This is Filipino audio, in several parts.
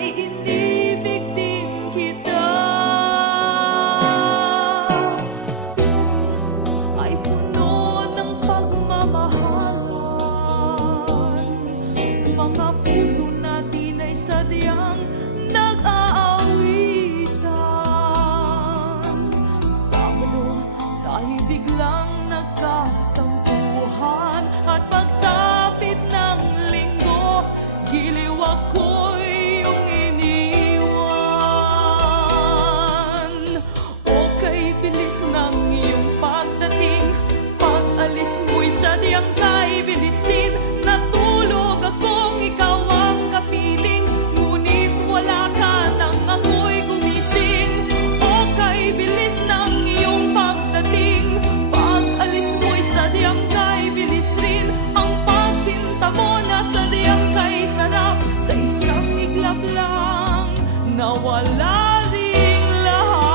ay inibig din kita. Ay puno ng pagmamahalan, mga puso natin ay sadyang nag-aawitan. Sabado tayo biglang nagkatampuhan, at pagsapit ng linggo, giliw ako'y iyong iniwan. O kay bilis ng iyong pagdating, pag-alis mo'y sadyang kay bilis din. Natulog akong ikaw ang kapiling, ngunit wala ka nang ako'y gumising. O kay bilis ng iyong pagdating, pag-alis mo'y sadyang kay bilis rin. Ang pagsinta mo na sadyang kay sarap, sa isang iglap lang nawala ring lahat.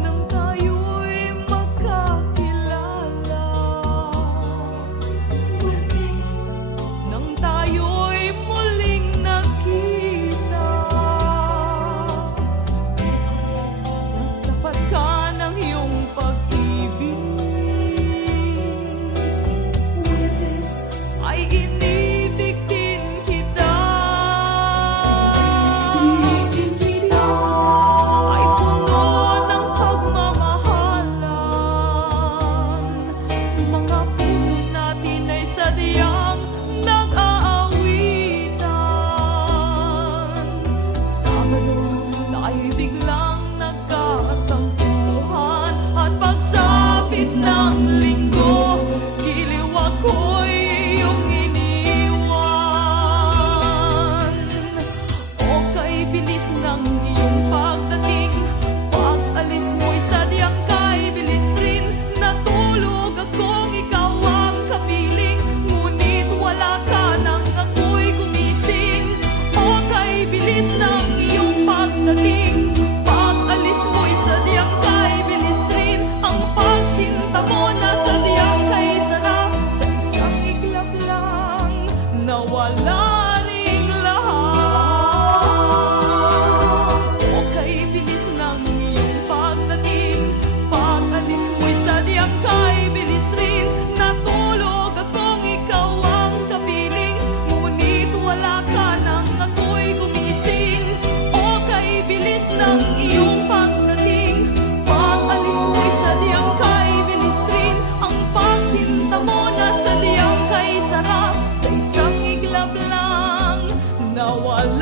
Nang tayo'y magkakilala, nang tayo'y muling nagkita, nagtapat ka ng iyong pag-ibig, ay inibig din kita. Ay puno ng pagmamahalan, mga puso natin ay sadyang nag-aawitan. Sabado tayo'y biglang nagkatampuhan, at pagsapit ng linggo, giliw ako'y iyong iniwan. O kay bilis ng iyong pagdating, pag-alis mo'y sadyang kay bilis rin. Natulog akong ikaw ang kapiling, ngunit wala ka nang ako'y gumising. O kay bilis ng iyong pagdating, pag-alis mo'y sadyang kay bilis rin. Ang pagsinta mo na sadyang kay sarap, sa isang iglap lang nawala ring lahat. O kay bilis ng iyong pagdating, pag-alis mo'y sadyang kay bilis rin. Natulog akong ikaw ang kapiling, ngunit wala ka nang ako'y gumising. O kay bilis ng iyong pagdating, pag-alis mo'y sadyang kay bilis rin. Ang pagsinta mo na sadyang kay sarap, sa isang iglap lang nawala